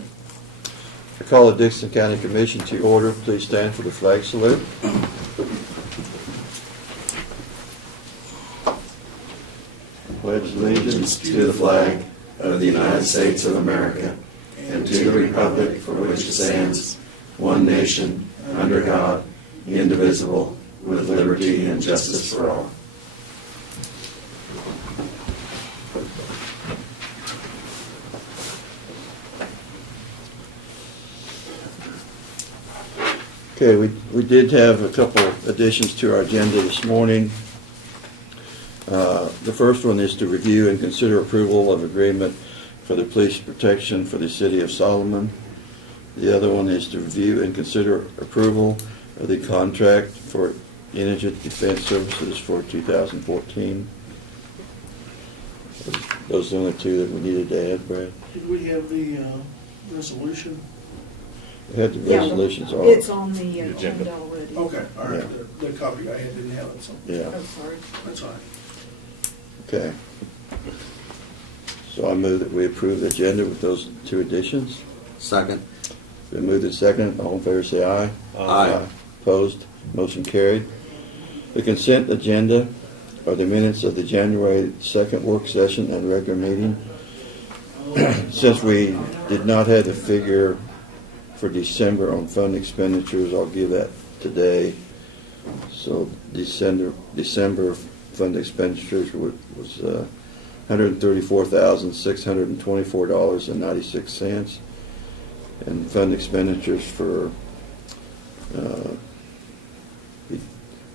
I call the Dixon County Commission to order. Please stand for the flag salute. Pledge allegiance to the flag of the United States of America and to the republic for which it stands, one nation, under God, indivisible, with liberty and justice for all. Okay, we did have a couple additions to our agenda this morning. The first one is to review and consider approval of agreement for the police protection for the city of Solomon. The other one is to review and consider approval of the contract for Indigent Defense Services for 2014. Those are the only two that we needed to add, Brad. Did we have the resolution? We had the resolutions on. It's on the Agenda. agenda already. Okay, all right. Yeah. The copy I had didn't have it, so Yeah, Oh, sorry. that's all right. okay. So I move that we approve the agenda with those two additions. Second. Been moved and seconded. All in favor say aye. Aye. Opposed? Motion carried. The consent agenda are the minutes of the January 2nd work session and regular meeting. Since we did not have the figure for December on fund expenditures, I'll give that today. So December fund expenditures was $134,624.96, and fund expenditures for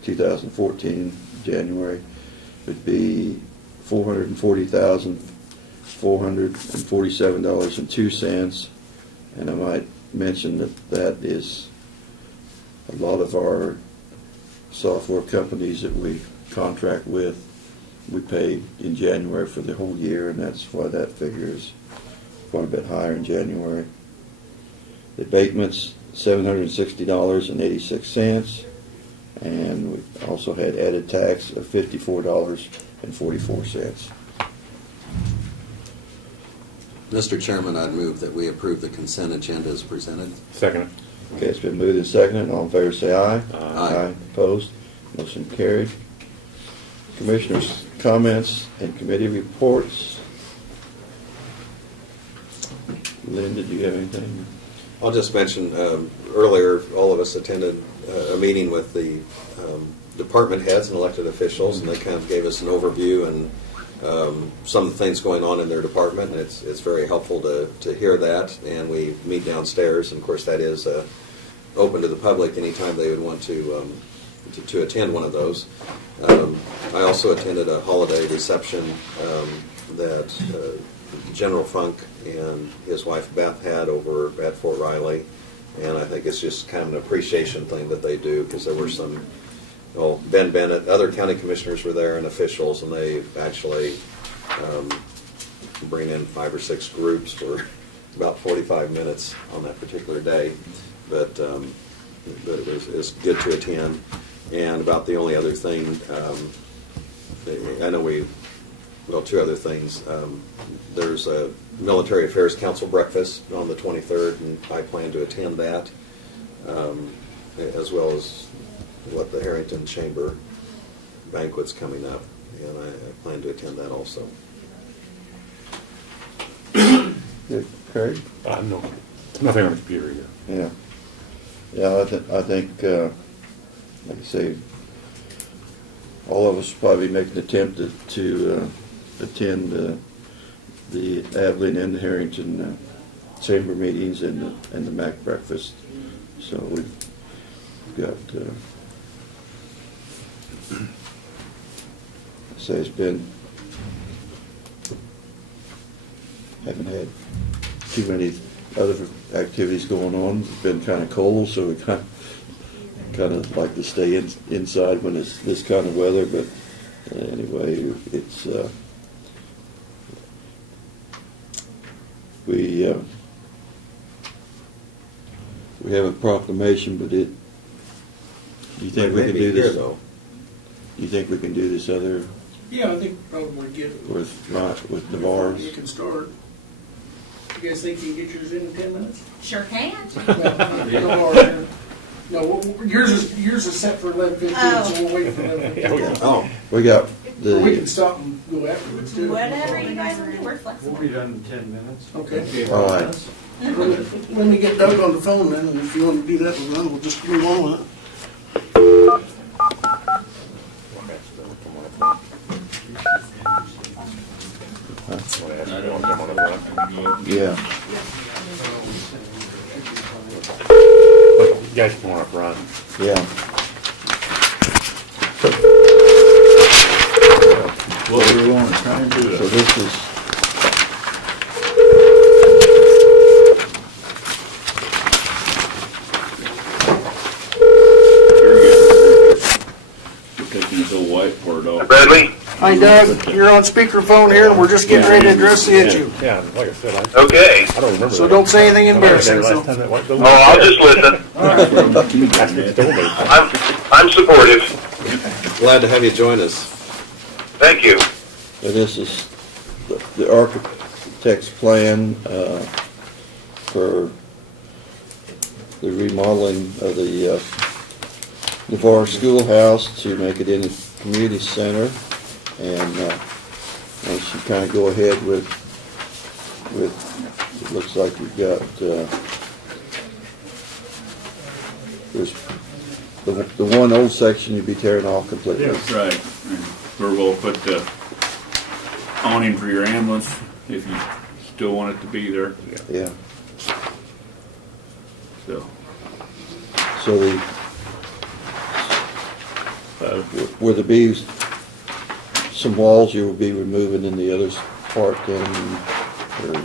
2014 January would be $440,447.02, and I might mention that is a lot of our software companies that we contract with, we pay in January for the whole year, and that's why that figure is quite a bit higher in January. The abatements, $760.86, and we also had added tax of $54.44. Mr. Chairman, I'd move that we approve the consent agenda as presented. Second. Okay, it's been moved and seconded. All in favor say aye. Aye. Opposed? Motion carried. Commissioners' comments and committee reports. Lynn, did you have anything? I'll just mention, earlier, all of us attended a meeting with the department heads and elected officials, and they kind of gave us an overview and some of the things going on in their department, and it's very helpful to hear that. And we meet downstairs, and of course that is open to the public anytime they would want to attend one of those. I also attended a holiday reception that General Funk and his wife Beth had over at Fort Riley, and I think it's just kind of an appreciation thing that they do, because there were some, well, Ben Bennett, other county commissioners were there and officials, and they actually bring in 5 or 6 groups for about 45 minutes on that particular day. But it was good to attend. And about the only other thing, I know two other things. There's a Military Affairs Council breakfast on the 23rd, and I plan to attend that, as well as what the Harrington Chamber banquet's coming up, and I plan to attend that also. Good. Craig? No, nothing on the computer either. Yeah. Yeah, I think, like I say, all of us probably make an attempt to attend the Abilene and the Harrington chamber meetings and the MAC breakfast. So we've got, say it's been, haven't had too many other activities going on. It's been kind of cold, so we kind of like to stay inside when it's this kind of weather. But anyway, it's we have a proclamation, but do you think we can do this? Though. Do you think we can do this other Yeah, I think probably get with the bars? You can start. You guys think you can get yours in 10 minutes? Sure can. No, yours is set for 11:15, so we'll wait for 11:15. Oh, We got Or we can the, stop and go afterwards too. Whatever you guys want to do, we're flexible. We'll be done in 10 minutes. Okay. all right. Let me get Doug on the phone then, and if you want to do that, we'll just move on with it. Yeah. You guys come on up, Ron. Yeah. What we want to try and do So it. this is, Taking this old whiteboard off. Bradley? Hi Doug, you're on speakerphone here, and we're just getting ready to address the issue. Yeah, like I said, Okay. I don't remember. So that. don't say anything I remember embarrassing, that so. last time that white building Oh, was I'll there. just listen. That's what you told me. I'm supportive. glad to have you join us. Thank you. so this is the architect's plan for the remodeling of the Navarre Schoolhouse to make it into a community center. And once you kind of go ahead with, it looks like you've got, there's the one old section you'd be tearing off completely. That's right. And where we'll put the awning for your ambulance, if you still want it to be there. Yeah. So, So the, where the bees, some walls you will be removing in the other part then, or,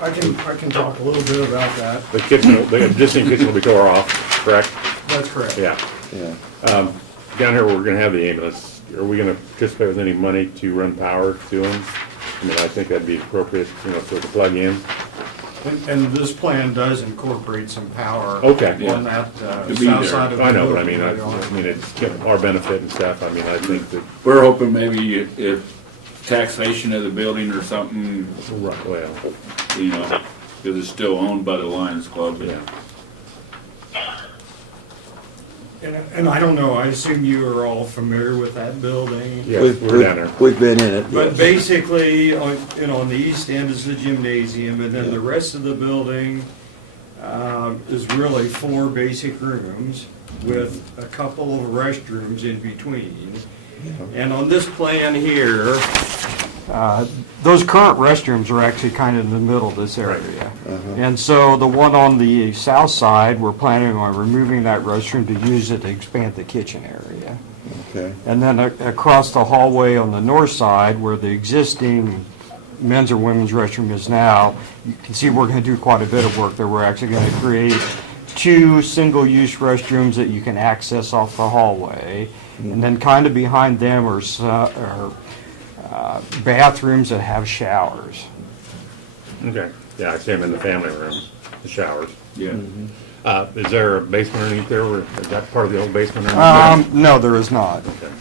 I can talk a little bit about that. The kitchen, the existing kitchen will be tore off, correct? That's correct. Yeah. yeah. Down here, we're gonna have the ambulance. Are we gonna participate with any money to run power to them? I mean, I think that'd be appropriate, so to plug in. And this plan does incorporate some power. Okay. On that To be south there. side of the I know, but building. I mean, it's our benefit and stuff. I mean, I think that, we're hoping maybe if taxation of the building or something, right, well, you know, because it's still owned by the Lions Club. yeah. And I don't know, I assume you are all familiar with that building. Yeah, we're down there. We've been in it, But yes. basically, on the east end is the gymnasium, and then the rest of the building is really 4 basic rooms with a couple of restrooms in between. And on this plan here, those current restrooms are actually kind of in the middle of this area. And so the one on the south side, we're planning on removing that restroom to use it to expand the kitchen area. Okay, And then across the hallway on the north side, where the existing men's or women's restroom is now, you can see we're going to do quite a bit of work there. We're actually going to create 2 single-use restrooms that you can access off the hallway. And then kind of behind them are bathrooms that have showers. Okay. Yeah, I see them in the family room, the showers. Yeah. Is there a basement underneath there? Or is that part of the old basement underneath there? No, there is not. Okay.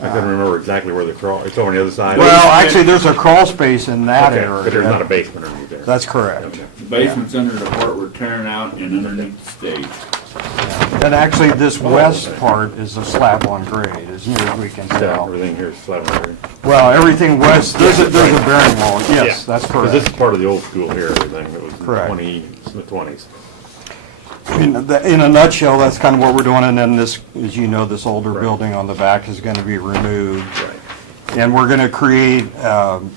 I couldn't remember exactly where the crawl, it's over on the other side? Well, actually, there's a crawl space in that Okay, area. but there's not a basement underneath there? That's correct. Okay. The basement's under the part we're tearing out and underneath the stage. And actually, this west part is a slab on grade, as near as we can So tell. everything here is slab on grade? Well, everything west, there's a bearing wall, yes, Yeah, that's Because this is correct. part of the old school here, everything that was in the Correct. 20s. In a nutshell, that's kind of what we're doing, and then this, as you know, this older building on the back is going to be removed. Right. And we're going to create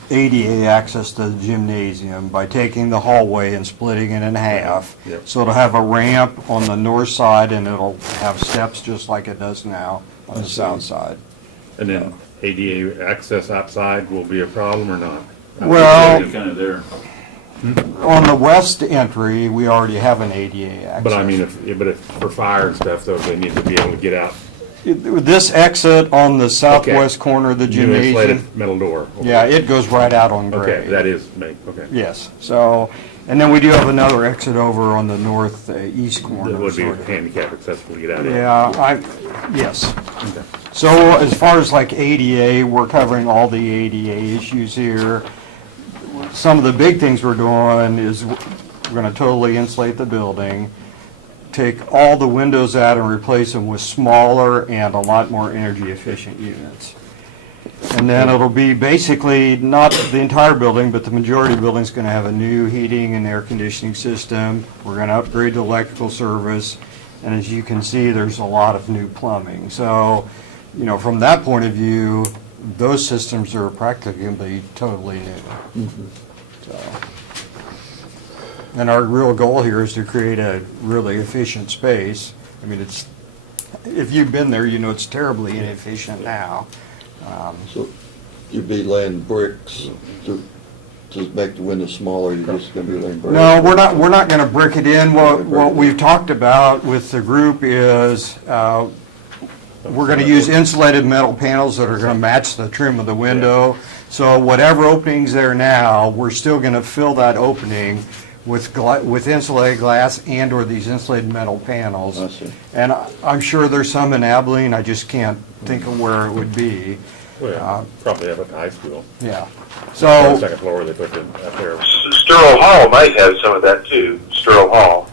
ADA access to the gymnasium by taking the hallway and splitting it in half. Yep. So it'll have a ramp on the north side, and it'll have steps just like it does now on the south side. And then ADA access outside will be a problem or not? Well, It's kind of there. on the west entry, we already have an ADA access. But I mean, if for fire and stuff, though, they need to be able to get out. This exit on the southwest corner of the New gymnasium, insulated metal door. yeah, it goes right out on grade. Okay, that is, okay. Yes, so, and then we do have another exit over on the northeast corner. That would be sort of. handicap accessible to get out of. Yeah, yes. Okay. So as far as like ADA, we're covering all the ADA issues here. some of the big things we're doing is we're gonna totally insulate the building, take all the windows out and replace them with smaller and a lot more energy efficient units. And then it'll be basically not the entire building, but the majority of the building's gonna have a new heating and air conditioning system. We're gonna upgrade the electrical service, and as you can see, there's a lot of new plumbing. So, from that point of view, those systems are practically gonna be totally new. So, and our real goal here is to create a really efficient space. I mean, if you've been there, you know it's terribly inefficient now. So you'd be laying bricks to make the windows smaller, you're just gonna be laying bricks? No, we're not gonna brick it in. What we've talked about with the group is, we're gonna use insulated metal panels that are gonna match the trim of the window. So whatever opening's there now, we're still gonna fill that opening with insulated glass and/or these insulated metal panels. I see. And I'm sure there's some in Abilene, I just can't think of where it would be. Well, probably have at the high school. Yeah. The So, second floor, they put it up there. Sterling Hall might have some of that too, Sterling Hall.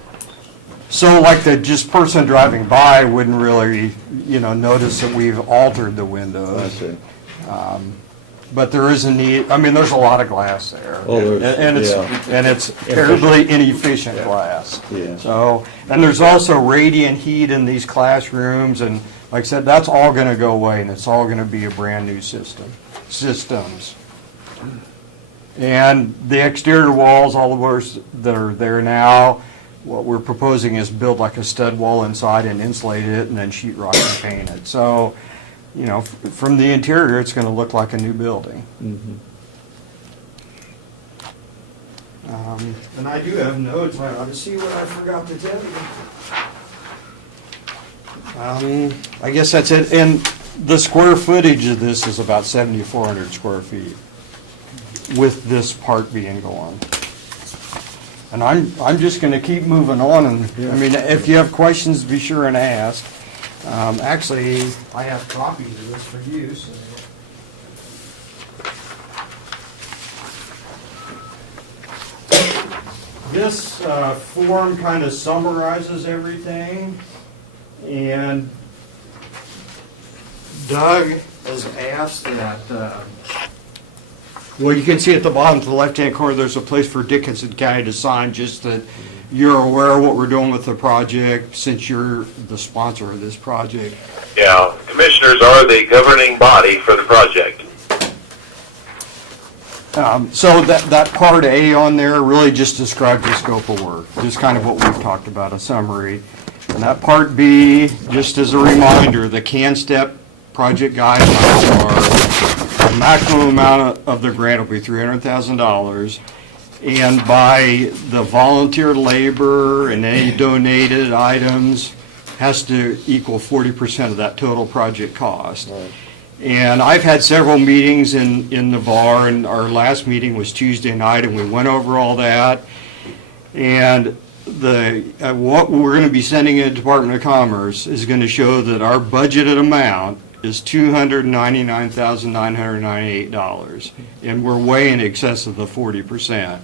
like the just person driving by wouldn't really, notice that we've altered the I windows. see. But there is a need, there's a lot of glass there. Oh, there's- And it's terribly inefficient glass. Yeah. So, and there's also radiant heat in these classrooms, and like I said, that's all gonna go away, and it's all gonna be a brand-new systems. And the exterior walls, all of those that are there now, what we're proposing is build like a stud wall inside and insulate it, and then sheet rock and paint it. So, from the interior, it's gonna look like a new building. And I do have notes, I ought to see what I forgot to tell you. I guess that's it, and the square footage of this is about 7,400 square feet, with this part being gone. And I'm just gonna keep moving on, and, if you have questions, be sure and ask. Actually, I have copies of this for you, so. This form kind of summarizes everything, and Doug has asked that, well, you can see at the bottom to the left-hand corner, there's a place for Dickinson County to sign, just that you're aware of what we're doing with the project, since you're the sponsor of this project. Yeah, commissioners are the governing body for the project. So that part A on there really just describes the scope of work, just kind of what we've talked about, a summary. And that part B, just as a reminder, the CAN-STEP project guidelines are, the maximum amount of the grant will be $300,000. And by the volunteer labor and any donated items has to equal 40% of that total project cost. And I've had several meetings in Navarre, and our last meeting was Tuesday night, and we went over all that. And what we're going to be sending in the Department of Commerce is going to show that our budgeted amount is $299,998, and we're way in excess of the 40%.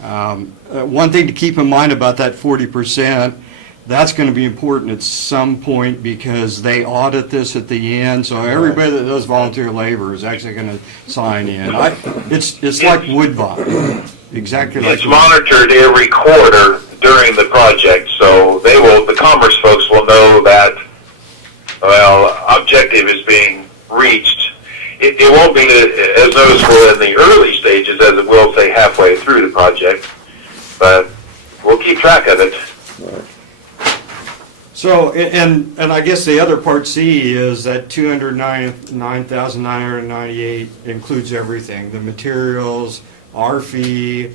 One thing to keep in mind about that 40%, that's going to be important at some point because they audit this at the end, so everybody that does volunteer labor is actually going to sign in. It's like wood bond, exactly like. It's monitored every quarter during the project, so the Commerce folks will know that, objective is being reached. It won't be as noticeable in the early stages as it will, say, halfway through the project, but we'll keep track of it. So, and I guess the other part C is that $209,998 includes everything, the materials, our fee,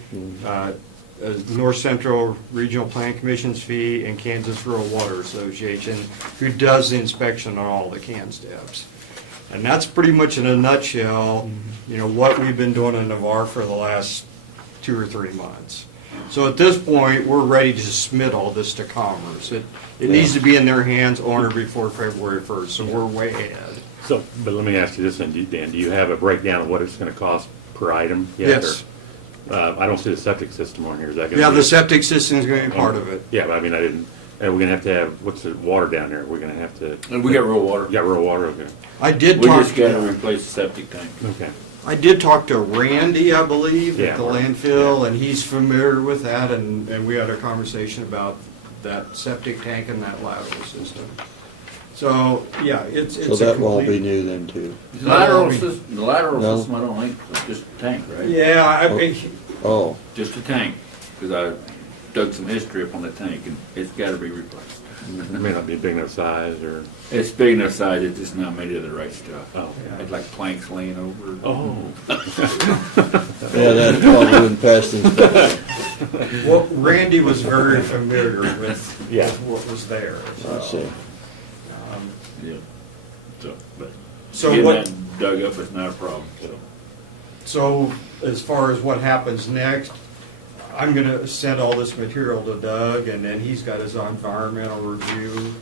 North Central Regional Plan Commission's fee, and Kansas Rural Water Association, who does the inspection on all the CAN-STEPs. And that's pretty much in a nutshell, what we've been doing in Navarre for the last 2 or 3 months. So at this point, we're ready to submit all this to Commerce. It needs to be in their hands on or before February 1st, so we're way ahead. So, but let me ask you this, then, Dan, do you have a breakdown of what it's gonna cost per item yet? Yes. I don't see the septic system on here. Is that gonna Yeah, be? the septic system's gonna be part of it. Yeah, but I mean, I didn't, we're gonna have, what's the water down there? We're gonna have to, And we got real water. you got real water, okay. I did We talk, just gotta replace the septic tank. Okay. I did talk to Randy, I believe, Yeah. at the landfill, and he's familiar with that, and we had a conversation about that septic tank and that lateral system. So, yeah, it's So a that will all be complete. new then too. The lateral system, No. I don't think, it's just a tank, right? Yeah, I mean, Oh, Just a tank, because I dug some history up on the tank, and it's gotta be replaced. It may not be big enough size or, It's big enough size, it's just not made of the right stuff. oh. It's like planks laying over. Oh. yeah, that probably wouldn't pass the inspection. well, Randy was very familiar with Yeah. what was there. I see. Um, Yeah. So, but So getting what, that dug up is not a problem, so. so as far as what happens next, I'm gonna send all this material to Doug, and then he's got his environmental review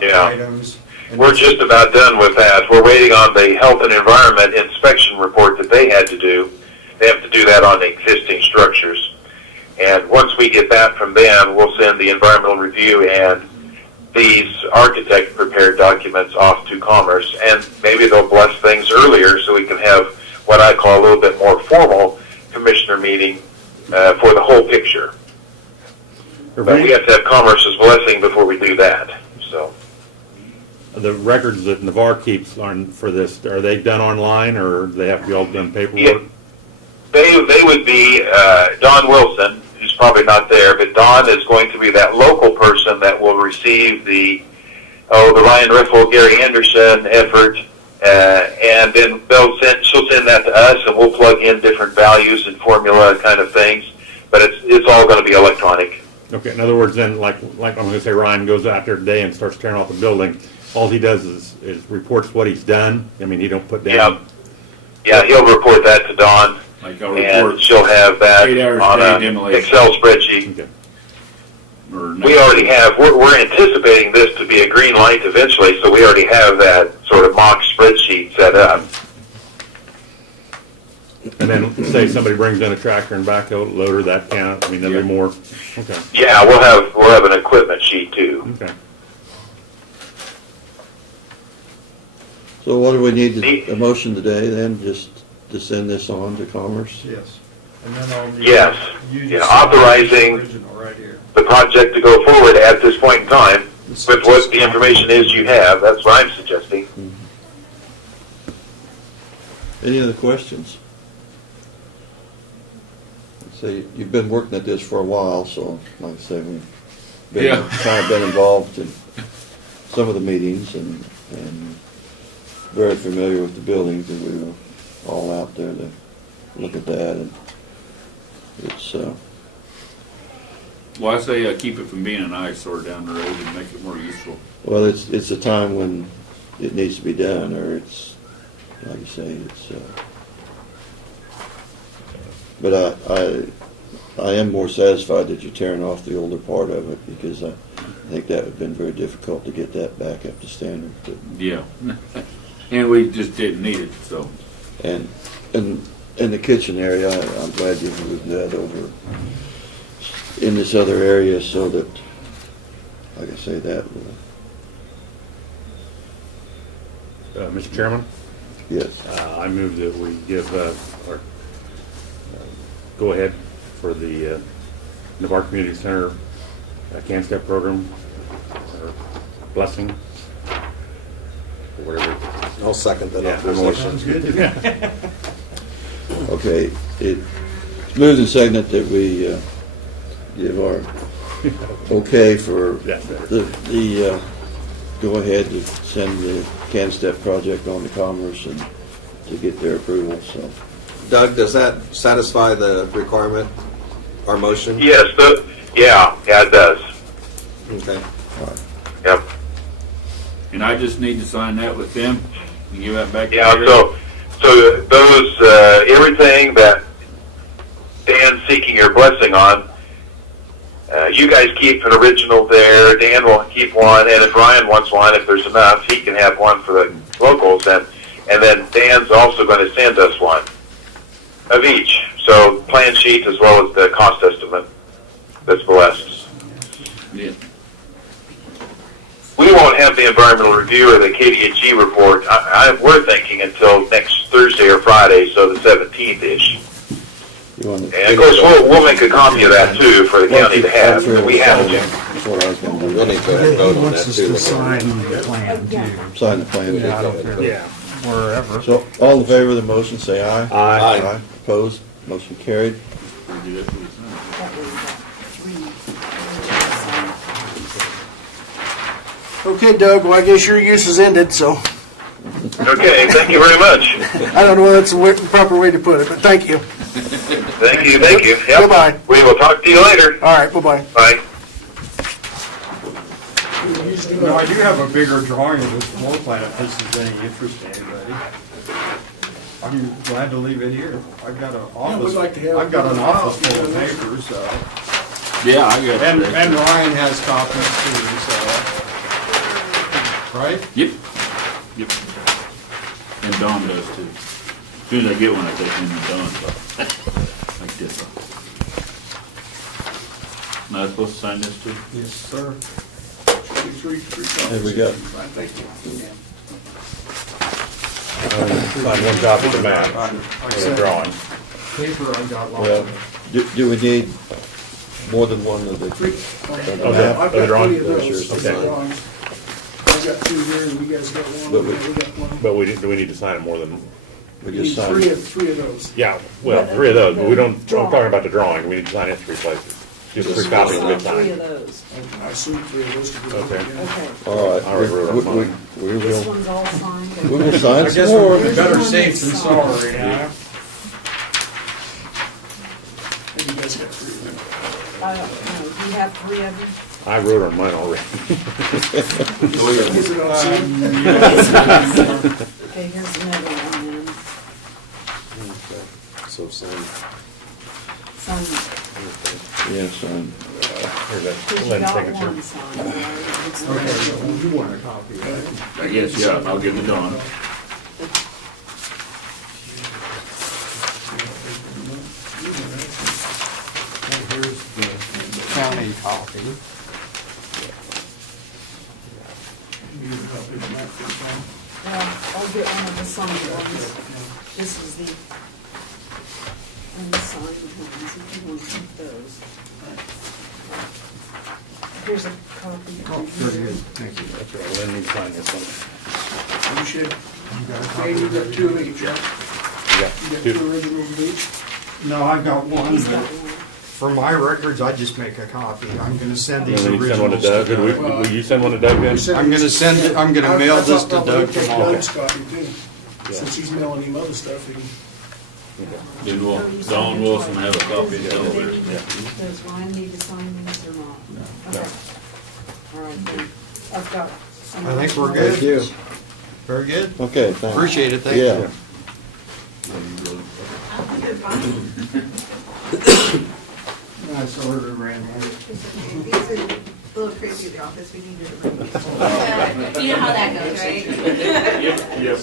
Yeah. items. and We're just about done with that. We're waiting on the health and environment inspection report that they had to do. They have to do that on existing structures. And once we get that from them, we'll send the environmental review and these architect-prepared documents off to Commerce. And maybe they'll bless things earlier so we can have what I call a little bit more formal commissioner meeting for the whole picture. But we have to have Commerce's blessing before we do that. So. The records that Navarre keeps on for this, are they done online or they have to be all done Yeah, paperwork? they would be Don Wilson, who's probably not there, but Don is going to be that local person that will receive the Ryan Riffle, Gary Anderson effort, and then she'll send that to us, and we'll plug in different values and formula kind of things. But it's all going to be electronic. Okay, in other words, then, like I'm gonna say, Ryan goes out there today and starts tearing off the building. All he does is reports what he's done. I mean, he don't put down. Yeah, he'll report that to Dawn, Like I'll and report, she'll have that 8 hours on a day an demolition. Excel spreadsheet. Okay. or We already have, we're anticipating this to be a green light eventually, so we already have that sort of mock spreadsheet set up. And then say somebody brings in a tractor and backhoe loader, that count. I mean, there'll be Yeah. more. Okay. Yeah, we'll have an equipment sheet too. Okay. So what do we need, a motion today then, just to send this on to Commerce? yes. And then I'll need Yes. you to Yeah, sign authorizing- the original right here. The project to go forward at this point in time, with what the information is you have, that's what I'm suggesting. Any other questions? So you've been working at this for a while, so like I say, we've been, Yeah. kind of been involved in some of the meetings and very familiar with the buildings, and we were all out there to look at that, and it's, well, I say keep it from being an eyesore down the road and make it more useful. well, it's a time when it needs to be done, or it's, like you say, it's, but I am more satisfied that you're tearing off the older part of it, because I think that would have been very difficult to get that back up to standard. But, Yeah. And we just didn't need it, so. and in the kitchen area, I'm glad you moved that over in this other area, so that, like I say, that will, Mr. Chairman, yes. I move that we give our go ahead for the Navarre Community Center Can Step program, or blessing, or whatever. I'll second that Yeah, authorization. Sounds good to me. Okay, it's moved and seconded that we give our okay for That's better. the go ahead to send the Can Step project on to Commerce and to get their approval, so. Doug, does that satisfy the requirement, our motion? Yes, yeah, it does. Okay. Yep. And I just need to sign that with them and give that back to Yeah, Gary. so those, everything that Dan's seeking your blessing on, you guys keep an original there, Dan will keep one, and if Ryan wants one, if there's enough, he can have one for the locals, and then Dan's also going to send us one of each. So plan sheet as well as the cost estimate that's blessed. Yeah. We won't have the environmental review or the KDHE report, we're thinking, until next Thursday or Friday, so the 17th-ish. You want to? And of course, we'll make a copy of that too for the county to have. We have to. That's what I was going to We'll do. need to vote on that Wants us too. to sign the plan too. Sign the plan. Yeah, I don't care. Yeah. Wherever. So, all in favor of the motion, say aye. Aye. Opposed? Motion carried. We'll do that for the time. Okay, Doug, well, I guess your use is ended, so Okay, thank you very much. I don't know if that's the proper way to put it, but thank you. Thank you, thank you. Yep. Goodbye. We will talk to you later. All right, bye-bye. Bye. No, I do have a bigger drawing of this floor plan if this is any interest to anybody. I'm glad to leave it here. I've got an office, like to have I've got an it. office full of papers, so. Yeah, I got And that. Ryan has copies too, so. Right? Yep. Yep. And Dawn does too. As soon as I get one, I take one to Dawn. Like this. Am I supposed to sign this too? Yes, sir. There we go. Thank you. Sign one copy of the map, Like I the said, drawing. paper, I got lots Well, of it. do we need more than one of the? Okay. Okay. I've The got drawing? plenty of those. Okay. Drawings. I've got two here, and you guys got one, But and we- we got one. But do we need to sign more than, We We just need signed. three of those. yeah, well, three of those, but we don't, I'm talking about the drawing, we need to sign it 3 places. Just 3 copies of good Three of sign. those. I assume three of those could be. Okay. Okay. All right. I already wrote on mine. We This will, one's all signed. we will I sign some guess more. we're better safe than sorry, huh? And you guys got three of them. I don't know, do you have 3 of them? I wrote on mine already. Is it on scene? Okay, here's another one then. So sign. Sign, Yes, Here's that, because you Lynn's got signature. one signed, right? It's Okay, the- so you want a copy, right? I guess, yeah, I'll give it to Dawn. And here's the county copy. Well, I'll get one of the signed ones. This is the unsigned ones, if you want to keep those. Here's a copy. Oh, very good. Thank you. That's right, Lynn needs to sign this one. You should. You got a Okay, copy? you got two of each, right? You got You got two. two originals of each? No, I've got one, He's got but one. for my records, I just make a copy. I'm gonna send these And then you send one to originals to Doug, or Doug. will you send one to Doug then? I'm gonna mail this to Doug tomorrow. Doug's copy too, since he's mailing him other stuff, he can. Then we'll, Dawn Wilson have a copy of Do the they elevator. need to- Does Ryan need to sign these or not? Okay. All right, then. I've got some. I think we're Thank good. you. Very good. Okay, thanks. Appreciate it, thank Yeah. you. I sort of ran out. These are a little crazy at the office, we need to. You know how that goes, right? Yep.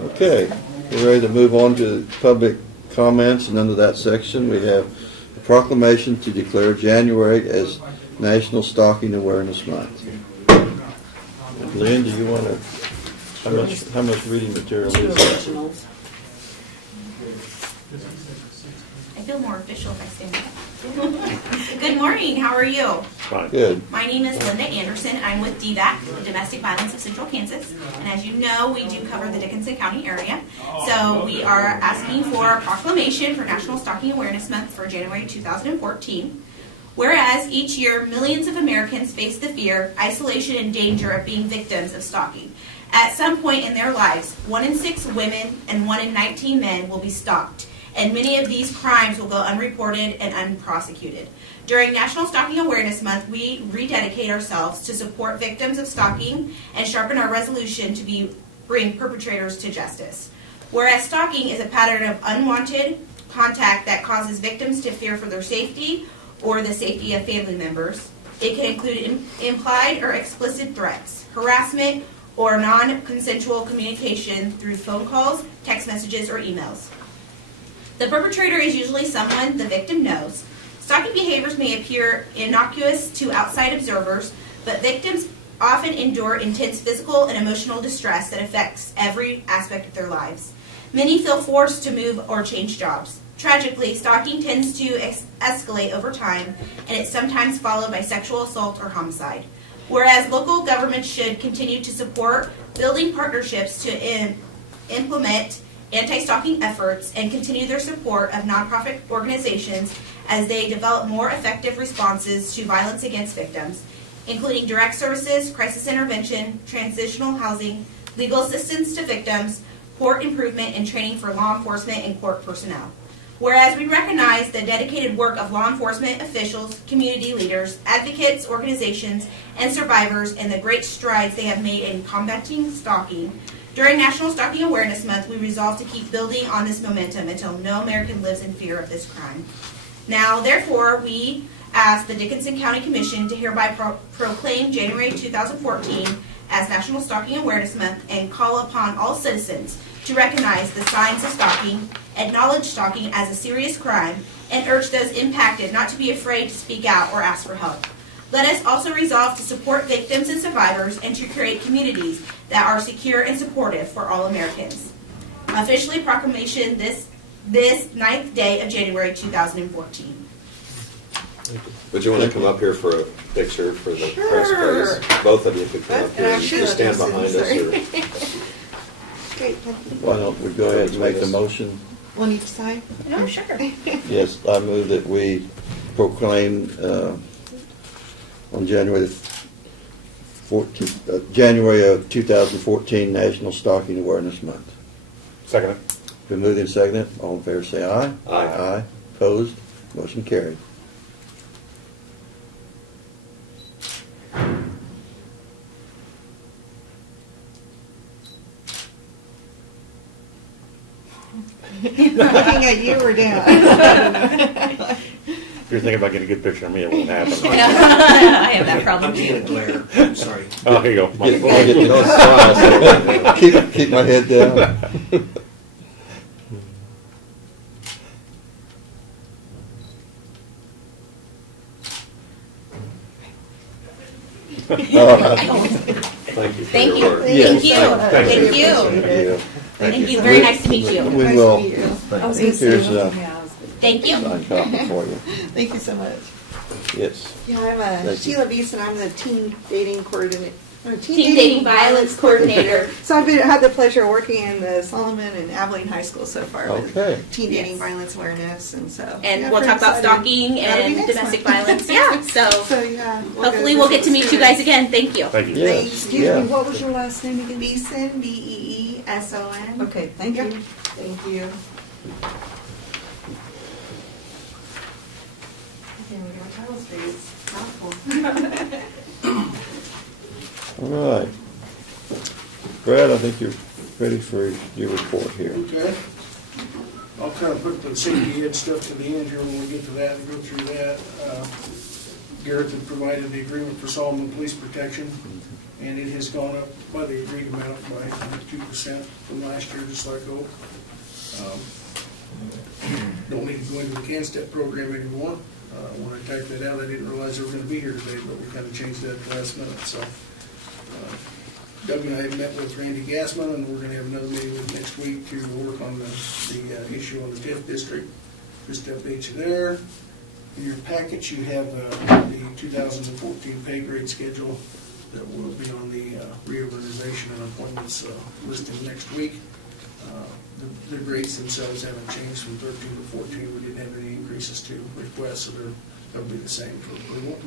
Okay, we're ready to move on to public comments, and under that section, we have a proclamation to declare January as National Stalking Awareness Month. Lynn, do you want to, how much reading material Two is that? originals. I feel more official if I stand up. Good morning, how are you? Fine. Good. My name is Linda Anderson. I'm with DVAC, the Domestic Violence of Central Kansas. And as you know, we do cover the Dickinson County area. So we are asking for a proclamation for National Stalking Awareness Month for January 2014. Whereas each year, millions of Americans face the fear, isolation, and danger of being victims of stalking. At some point in their lives, 1 in 6 women and 1 in 19 men will be stalked. And many of these crimes will go unreported and unprosecuted. During National Stalking Awareness Month, we rededicate ourselves to support victims of stalking and sharpen our resolution to bring perpetrators to justice. Whereas stalking is a pattern of unwanted contact that causes victims to fear for their safety or the safety of family members, it can include implied or explicit threats, harassment, or non-consensual communication through phone calls, text messages, or emails. The perpetrator is usually someone the victim knows. Stalking behaviors may appear innocuous to outside observers, but victims often endure intense physical and emotional distress that affects every aspect of their lives. Many feel forced to move or change jobs. Tragically, stalking tends to escalate over time, and it's sometimes followed by sexual assault or homicide. Whereas local governments should continue to support building partnerships to implement anti-stalking efforts and continue their support of nonprofit organizations as they develop more effective responses to violence against victims, including direct services, crisis intervention, transitional housing, legal assistance to victims, court improvement, and training for law enforcement and court personnel. Whereas we recognize the dedicated work of law enforcement officials, community leaders, advocates, organizations, and survivors, and the great strides they have made in combating stalking, during National Stalking Awareness Month, we resolve to keep building on this momentum until no American lives in fear of this crime. Now, therefore, we ask the Dickinson County Commission to hereby proclaim January 2014 as National Stalking Awareness Month and call upon all citizens to recognize the signs of stalking, acknowledge stalking as a serious crime, and urge those impacted not to be afraid to speak out or ask for help. Let us also resolve to support victims and survivors and to create communities that are secure and supportive for all Americans. Officially proclamation this 9th day of January 2014. Would you want to come up here for a picture for the press, please? Both of you could come up here and just stand behind us. Great. Why don't we go ahead and make the motion? On each side? No, sure. Yes, I move that we proclaim on January of 2014 National Stalking Awareness Month. Second. Been moved and seconded. All in favor say aye. Aye. Aye. Opposed? Motion carried. Looking at you or down? If you're thinking about getting a good picture of me, it won't happen. I have that problem too. Blair, I'm sorry. Oh, here you go. Keep my head down. All right. Thank you. for Thank your you. work. Thank you. Thank you. Thank you. Thank you. Thank you. Very nice to meet you. We Nice will. to meet you. I was gonna say, Here's Thank you. signed copy for you. Thank you so much. Yes. Yeah, I'm Thank you. Sheila Beeson. I'm the teen dating coordinator. Teen Dating Violence Coordinator. So I've had the pleasure of working in the Solomon and Abilene High School so far Okay. with teen dating Yes. violence awareness, and so. And yeah, we'll pretty talk about excited. stalking That'll be and next domestic month. violence. Yeah. So So yeah. hopefully we'll get to meet you guys again. Thank you. Thank you. Yes. Excuse Yeah. me. What was your last name again? Beeson, Beeson. Okay. Thank Yeah. you. Thank you. Okay, we got Charles Street. Mouthful. All right. Brad, I think you're ready for your report here. Okay. I'll kind of put the safety ed stuff to the end here when we get to that and go through that. Garrett had provided the agreement for Solomon Police Protection, and it has gone up by the agreed amount by 2% from last year, just like Oak. Don't need to go into the CAN-STEP program anymore. When I typed that out, I didn't realize they were going to be here today, but we kind of changed that at the last minute, so. Doug and I have met with Randy Gassman, and we're going to have another meeting with next week to work on the issue on the TIF district. Just to update you there. In your package, you have the 2014 pay grade schedule that will be on the reorganization and appointments listed next week. The grades themselves haven't changed from 13 to 14. We didn't have any increases to request, so they'll be the same for approval.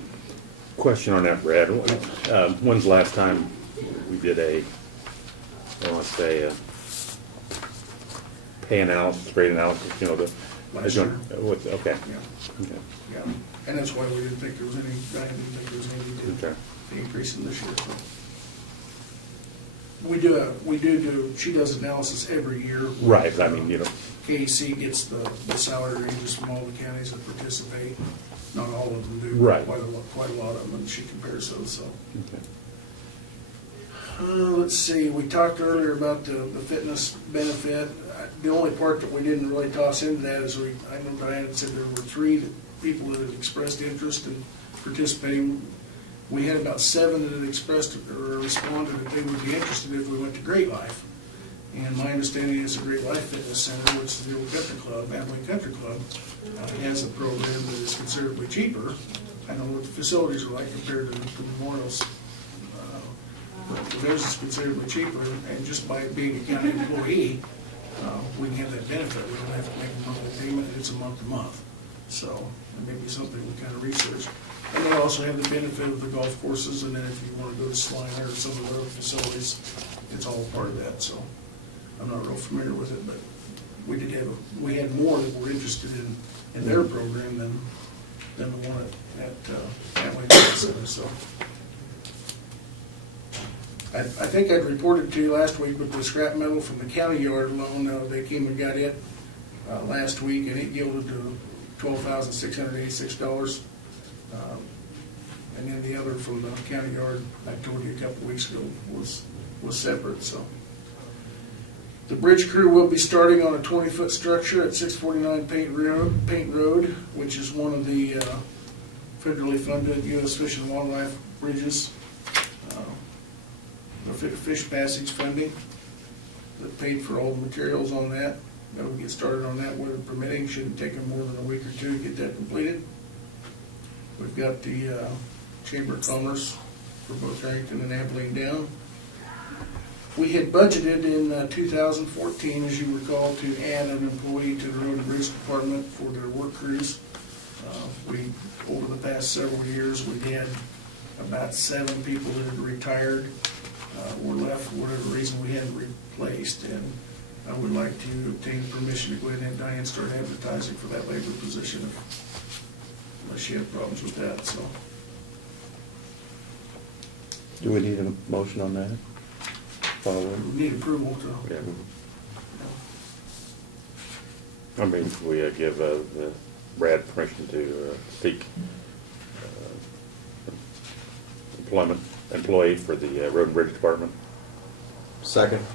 Question on that, Brad. When's the last time we did I want to say, pay analysis, grade analysis, you know, Last year. Okay. Yeah. Okay. Yeah, and that's why we didn't think there was any, I didn't think there was any Okay. increase in this year. So. We do, she does analysis every year. Right, I mean, you know. KEC gets the salary ranges from all the counties that participate. Not all of them do. Right. Quite a lot of them, and she compares those, so. Okay. Let's see, we talked earlier about the fitness benefit. The only part that we didn't really toss into that is I know Diane said there were 3 people that had expressed interest in participating. We had about 7 that had expressed or responded that they would be interested if we went to Great Life. And my understanding is the Great Life Fitness Center, which is the old country club, Abilene Country Club, has a program that is considerably cheaper. I know what the facilities are like compared to Memorial's. Theirs is considerably cheaper, and just by being a county employee, we can have that benefit. We don't have to make a monthly payment, it's a month-to-month. So it may be something we kind of research. And they also have the benefit of the golf courses, and then if you want to go to Sliner or some of the other facilities, it's all part of that. So I'm not real familiar with it, but we had more that were interested in their program than the one at Abilene Center. So I think I'd reported to you last week with the scrap metal from the county yard loan. They came and got it last week, and it yielded to $12,686. And then the other from the county yard, I told you a couple of weeks ago, was separate. So the bridge crew will be starting on a 20-foot structure at 649 Paint Road, which is one of the federally funded U.S. Fish and Wildlife bridges. The fish passage funding that paid for all the materials on that. We'll get started on that, weather permitting. Shouldn't take them more than a week or 2 to get that completed. We've got the Chamber of Commerce for both Harrington and Abilene down. We had budgeted in 2014, as you recall, to add an employee to the Road and Bridge Department for their work crews. Over the past several years, we had about 7 people that had retired. Were left for whatever reason we hadn't replaced, and I would like to obtain permission to go ahead and have Diane start advertising for that labor position unless she had problems with that. So, Do we need a motion on that? we need approval to. Yeah. I mean, we give Brad permission to seek employee for the Road and Bridge Department. Second.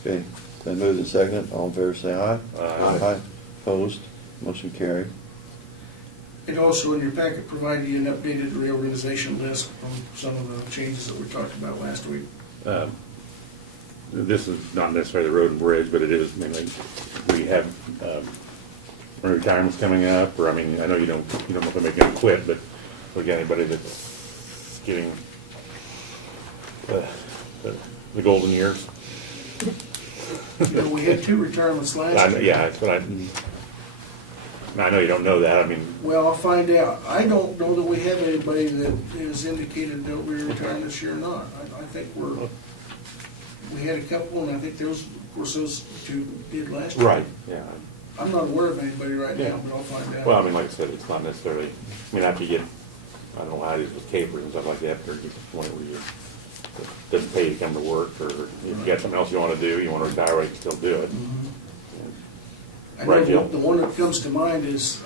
Okay, then moved and seconded. All in favor, say aye. Aye. Opposed? Motion carried. It also, in your packet, provided you an updated reorganization list from some of the changes that we talked about last week. This is not necessarily the Road and Bridge, but it is mainly, we have retirements coming up, or I mean, I know you don't know if they're making them quit, but if we got anybody that's getting the golden years. You know, we had 2 retirements last year. Yeah, that's what I know you don't know that. I mean, Well, I'll find out. I don't know that we have anybody that has indicated they'll be retiring this year or not. I think we had a couple, and I think those 2 did last year. right, yeah. I'm not aware of anybody right Yeah. now, but I'll find out. Well, I mean, like I said, it's not necessarily, I mean, after you get, I don't know how it is with capers and stuff like that, or you get to the point where it doesn't pay to come to work, or if you got something else you want to do, you want to retire, you can still do it. I Right, know Jill? the one that comes to mind is,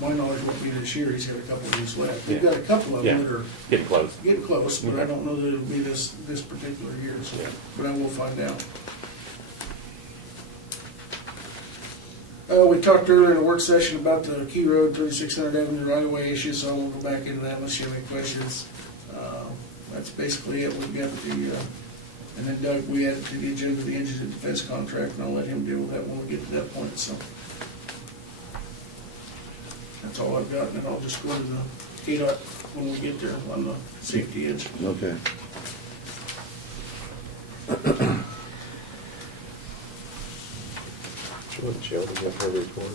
my knowledge won't be this year, he's had a couple of years left. We've Yeah. got a couple of them Yeah. that are Getting close. getting close, but I Okay. don't know that it'll be this particular year, so, Yeah. but I will find out. We talked earlier in a work session about the Key Road 3600 Avenue right-of-way issue, so I won't go back into that unless you have any questions. That's basically it. We've got and then Doug, we added to the agenda the engine and defense contract, and I'll let him deal with that when we get to that point, so. That's all I've got, and then I'll just go to the KDOT when we get there on the safety edge. Okay. Jill, do you have her report?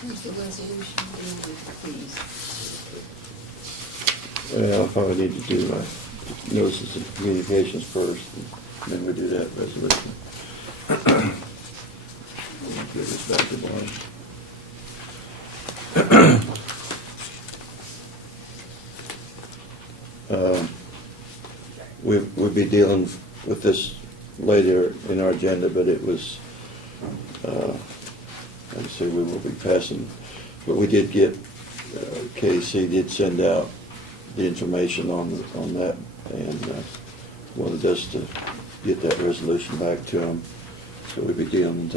Here's the resolution, please. Well, I probably need to do my notices and communications first, and then we do that resolution. Give this back to Bonnie. We'll be dealing with this later in our agenda, but it was, let's see, we will be passing But we did get, KC did send out the information on that, and wanted us to get that resolution back to them, so we'd be dealing with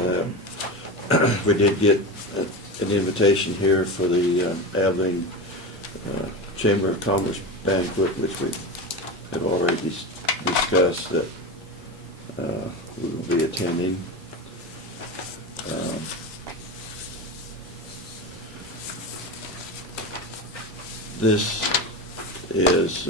that. We did get an invitation here for the Abilene Chamber of Commerce banquet, which we have already discussed that we will be attending. This is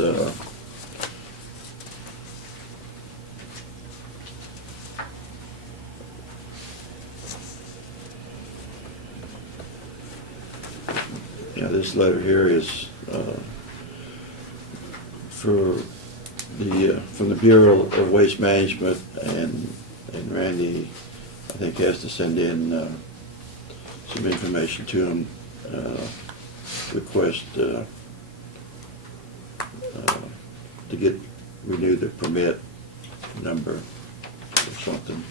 this letter here is for the from the Bureau of Waste Management, and Randy, I think, has to send in some information to him. Request to get renew the permit number or something.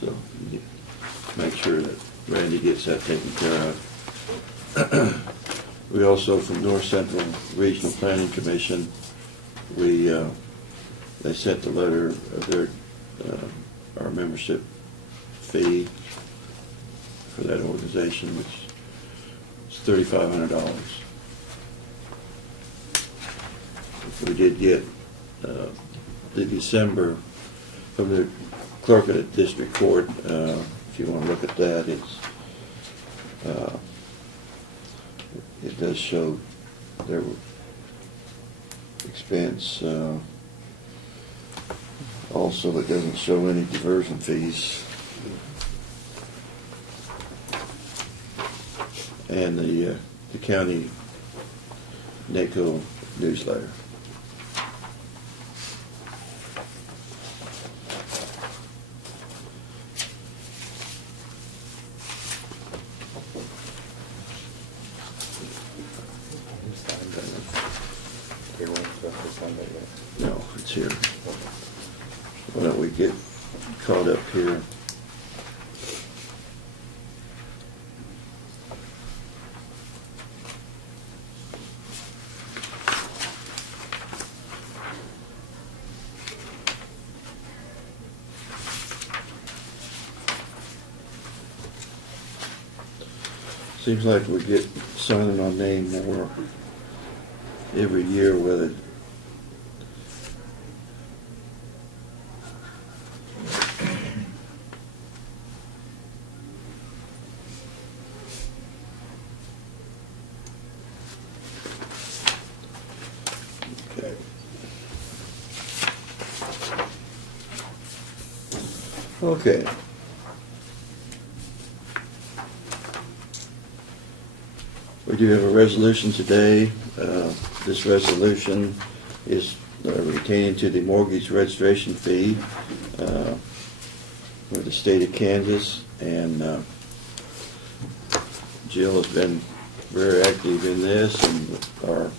So make sure that Randy gets that taken care of. We also, from North Central Regional Planning Commission, they sent the letter of their our membership fee for that organization, which is $3,500. We did get the December from the clerk of the district court. If you want to look at that, it does show their expense. Also, it doesn't show any diversion fees. And the county NACO newsletter. No, it's here. Why don't we get caught up here? Seems like we get signing our name more every year with it. Okay. Okay. We do have a resolution today. This resolution is retaining to the mortgage registration fee for the state of Kansas, and Jill has been very active in this, and our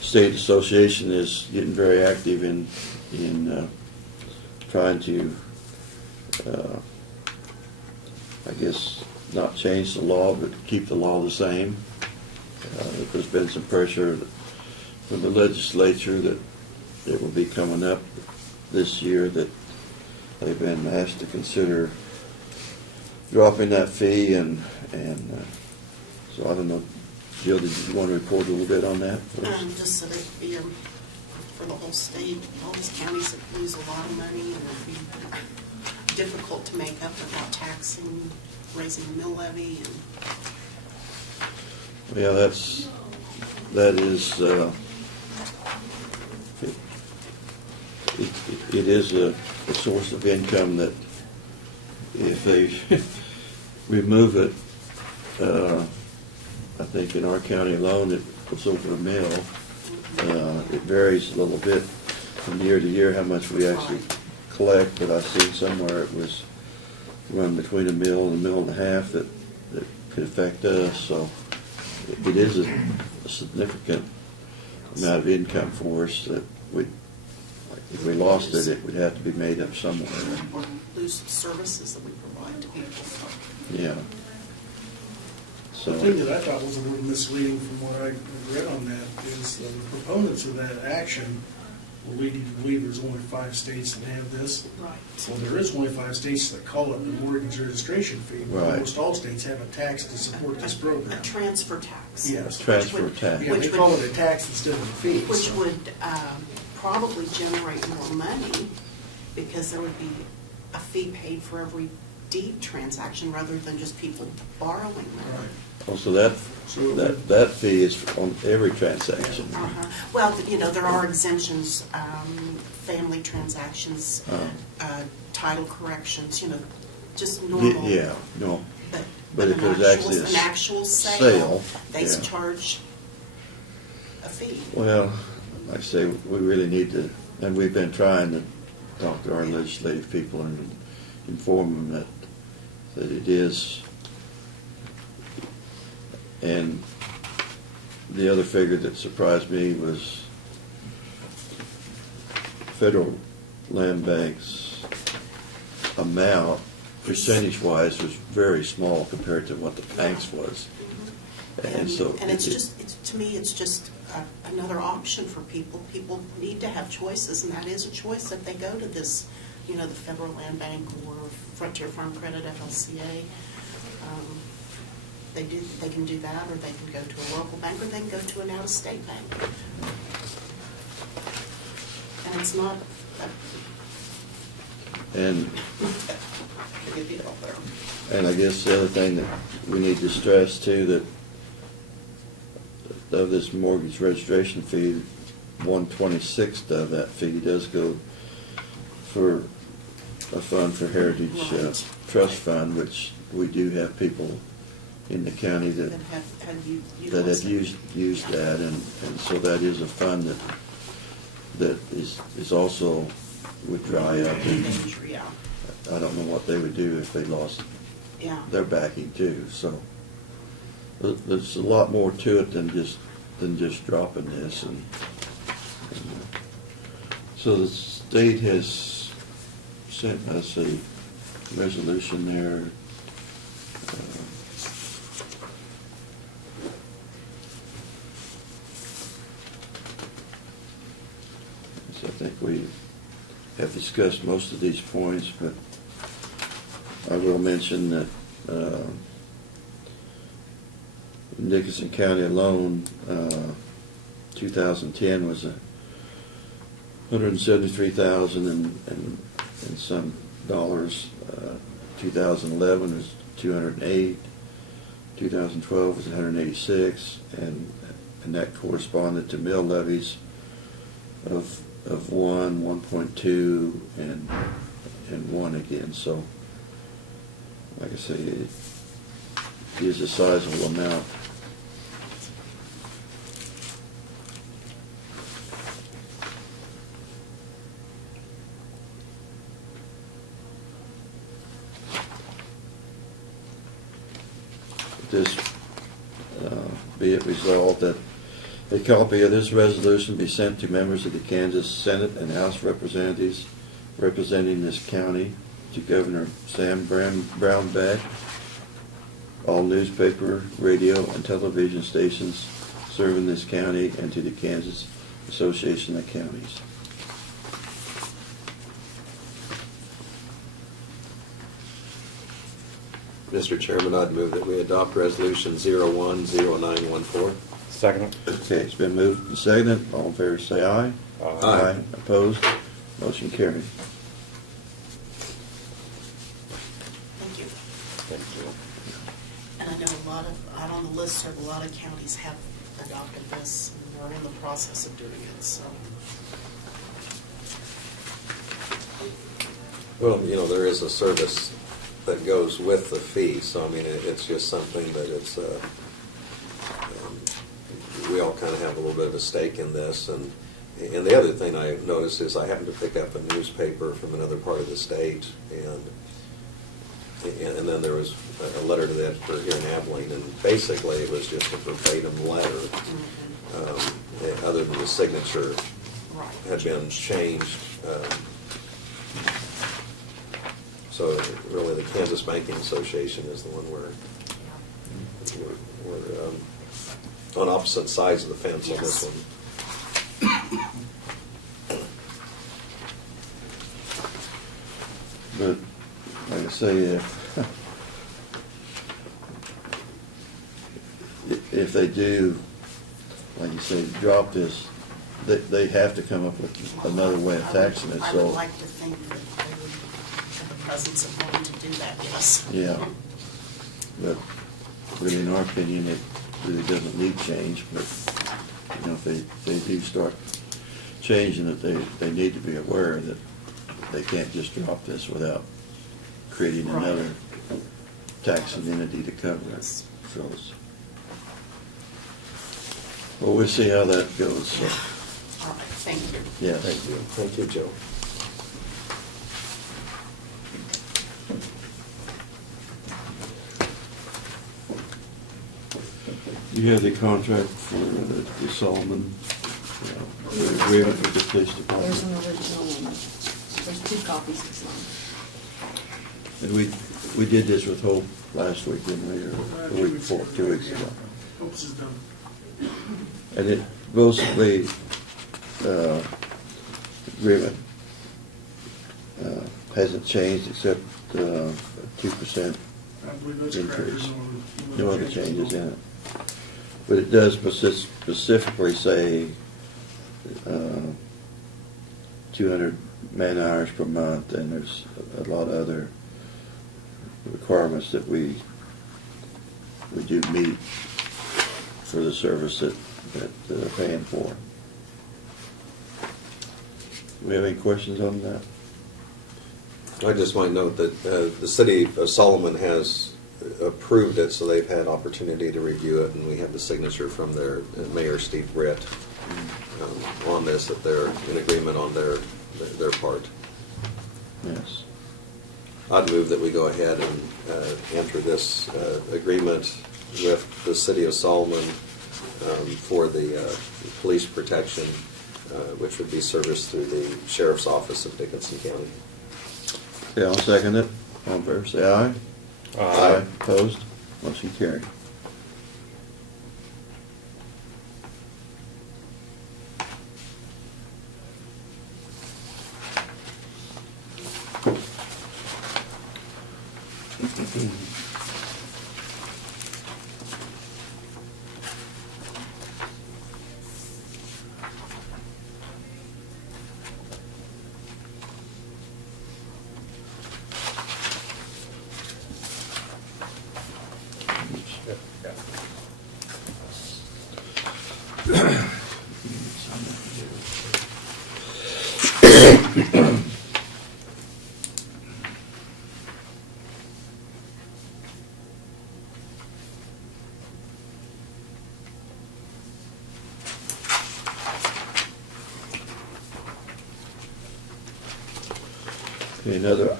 state association is getting very active in trying to, I guess, not change the law, but keep the law the same. There's been some pressure from the legislature that it will be coming up this year that they've been asked to consider dropping that fee, and so I don't know. Jill, did you want to report a little bit on that first? Just that it'd be for the whole state, all these counties that lose a lot of money, and it'd be difficult to make up without taxing, raising the mill levy, and Yeah, that is it is a source of income that if they remove it, I think in our county alone it was over $1 million. It varies a little bit from year to year how much we actually collect, but I've seen somewhere it was run between $1 million and $1.5 million that could affect us. So it is a significant amount of income for us that if we lost it, it would have to be made up somewhere. or lose the services that we provide to people. Yeah. So, The thing that I thought was a little misleading from what I read on that is the proponents of that action were leading to believe there's only 5 states that have this. Right. Well, there is only 5 states that call it the mortgage registration fee. But Right. Almost all states have a tax to support this A program. transfer tax. Yes. transfer would- tax. Yeah, they call it a tax instead of a fee. Which so- would probably generate more money because there would be a fee paid for every deed transaction rather than just people borrowing money. Right. Also, that fee is on every transaction. Uh-huh. Well, there are exemptions, family transactions, title corrections, just normal. Yeah, no, But but if an there's actual- actually a an actual sale, sale, they yeah. charge a fee. well, like I say, we really need to, and we've been trying to talk to our legislative people and inform them that it is. And the other figure that surprised me was Federal Land Bank's amount, percentage-wise, was very small compared to what the bank's was. And so. And it's just, to me, it's just another option for people. People need to have choices, and that is a choice if they go to this, the Federal Land Bank or Frontier Farm Credit, FLCA. They can do that, or they can go to a local bank, or they can go to an out-of-state bank. And it's not And a big deal there. And I guess the other thing that we need to stress too, that of this mortgage registration fee, 1/26 of that fee does go for a fund for Heritage Right. Trust Fund, which we do have people in the county that Have you that have utilized used that, and so that is a fund that is also would dry up. in And danger? Yeah, I don't know what they would do if they lost yeah. their backing too. So there's a lot more to it than just dropping this. And so the state has sent us a resolution there. So I think we have discussed most of these points, but I will mention that in Dickinson County alone, 2010 was 173,000 and some dollars. 2011 was 208. 2012 was 186, and that corresponded to mill levies of 1.2, and 1 again. So, like I say, it is a sizable amount. This be it resolved that a copy of this resolution be sent to members of the Kansas Senate and House Representatives representing this county, to Governor Sam Brownback, all newspaper, radio, and television stations serving this county, and to the Kansas Association of Counties. Mr. Chairman, I'd move that we adopt Resolution 010914. Second. Okay, it's been moved and seconded. All in favor say aye. Aye. Opposed? Motion carried. Thank you. Thank you. And I know out on the listserv, a lot of counties have adopted this and are in the process of doing it, so. Well, there is a service that goes with the fee, so I mean, it's just something that it's, we all kind of have a little bit of a stake in this. And the other thing I noticed is I happened to pick up a newspaper from another part of the state, and then there was a letter to the editor here in Abilene, and basically it was just a verbatim letter, other than the signature Right. had been changed. So really, the Kansas Banking Association is the one we're we're on opposite sides of the fence on this Yes. one. But, like I say, if they do, like you say, drop this, they have to come up with another way of taxing it, I so. would like to think that they would have the presence of wanting to do that, yes. Yeah. But really, in our opinion, it really doesn't need change, but, you know, if they do start changing it, they need to be aware that they can't just drop this without creating Right. another taxing entity to cover it. So it's, well, we'll see how that goes, so, All right, thank you. yes. Thank you. Thank you, Joe. You have the contract for the Solomon, the agreement with the police There's department. an original one. There's 2 copies to sign. And we did this with Hope last week, didn't we, or the week before, 2 weeks ago? Hope this is done. And it basically, agreement hasn't changed except 2% I believe that's correct. There's increase. no No other changes in it. But it does specifically say 200 man hours per month, and there's a lot of other requirements that we do meet for the service that they're paying for. Do we have any questions on that? I just might note that the city of Solomon has approved it, so they've had opportunity to review it, and we have the signature from their Mayor Steve Britt on this, that they're in agreement on their part. Yes. I'd move that we go ahead and enter this agreement with the city of Solomon for the police protection, which would be serviced through the Sheriff's Office of Dickinson County. Okay, I'll second it. All in favor, say aye. Aye. Opposed? Motion carried. Okay, another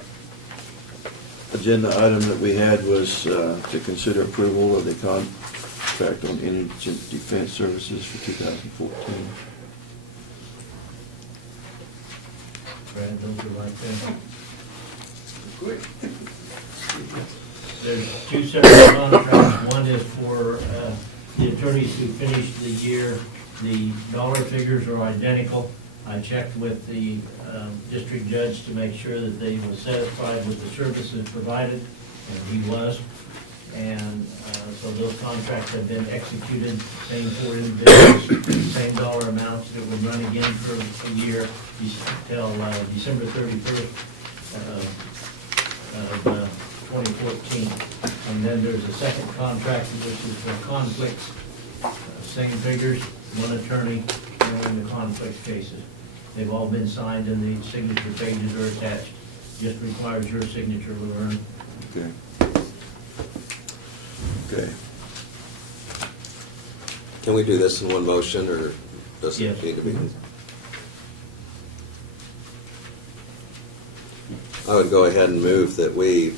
agenda item that we had was to consider approval of the contract on indigent defense services for 2014. Brad, those are like that. Quick. There's 2 separate contracts. One is for the attorneys who finished the year. The dollar figures are identical. I checked with the district judge to make sure that they were satisfied with the services provided, and he was. And so those contracts have been executed, same 4 individuals, same dollar amounts. It would run again for a year until December 31st of 2014. And then there's a second contract, which is for conflicts, same figures, 1 attorney handling the conflict cases. They've all been signed and the signature pages are attached. Just requires your signature, Laverne. Okay. Okay. Can we do this in one motion, or does it Yes. need to be? I would go ahead and move that we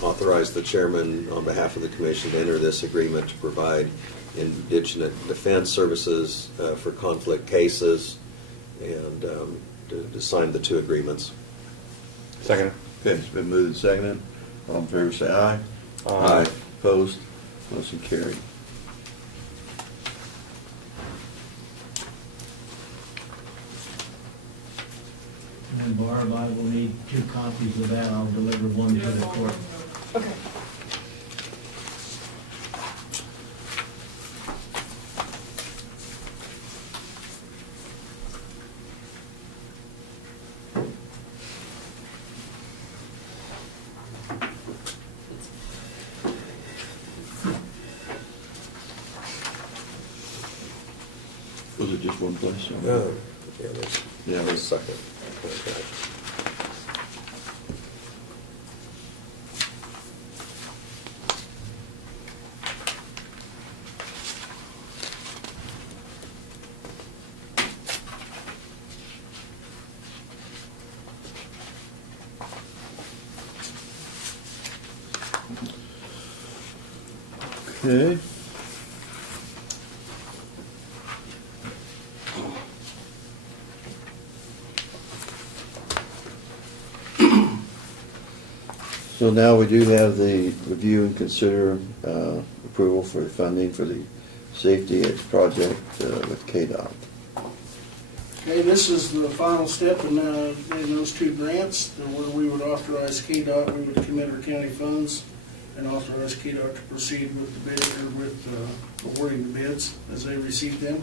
authorize the chairman on behalf of the commission to enter this agreement to provide indigent defense services for conflict cases, and to sign the 2 agreements. Second. Okay, it's been moved and seconded. All in favor, say aye. Aye. Opposed? Motion carried. And Barb, I will need 2 copies of that. I'll deliver one to the court. Okay. Was it just one place? John? Yeah, there's Yeah, a there's- second. Okay. Okay. So now we do have the review and consider approval for the funding for the Safety Edge project with KDOT. Okay, this is the final step in those 2 grants, where we would authorize KDOT, we would commit our county funds and authorize KDOT to proceed with the bid, or with awarding the bids as they receive them.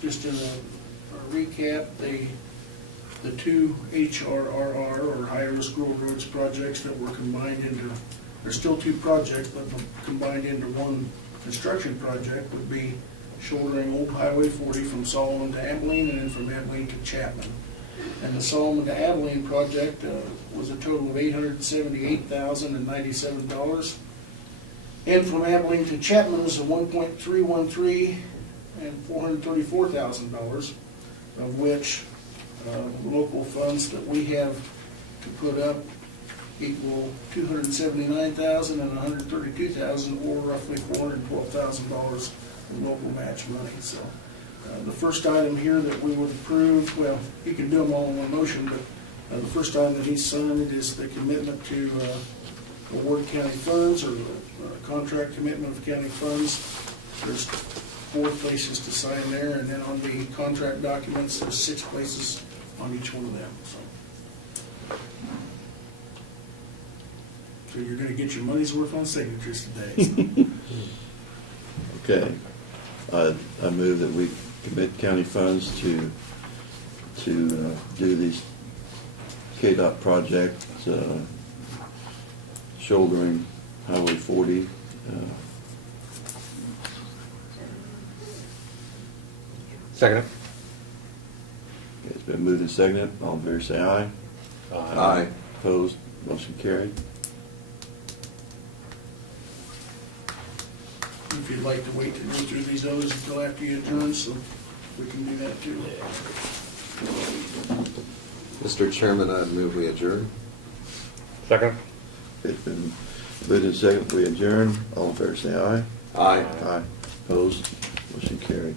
Just in a recap, the 2 HRRR, or high-risk rural roads projects that were combined into, there's still 2 projects, but combined into one construction project would be shouldering Old Highway 40 from Solomon to Abilene and then from Abilene to Chapman. And the Solomon to Abilene project was a total of $878,097. And from Abilene to Chapman was a $1.313 and $434,000, of which local funds that we have to put up equal $279,000 and $132,000, or roughly $412,000 in local match money. So the first item here that we would approve, well, you can do them all in one motion, but the first item that he signed is the commitment to award county funds, or contract commitment of county funds. There's 4 places to sign there, and then on the contract documents, there's 6 places on each one of them. So you're gonna get your money's worth on signatures today. So. Okay. I move that we commit county funds to do these KDOT projects, shouldering Highway 40. Second. It's been moved and seconded. All in favor say aye. Aye. Opposed? Motion carried. If you'd like to wait to go through these others until after you adjourn, so we can do that too. Mr. Chairman, I move we adjourn. Second? It's been moved and seconded. We adjourn. All in favor say aye. Aye. Aye. Opposed? Motion carried.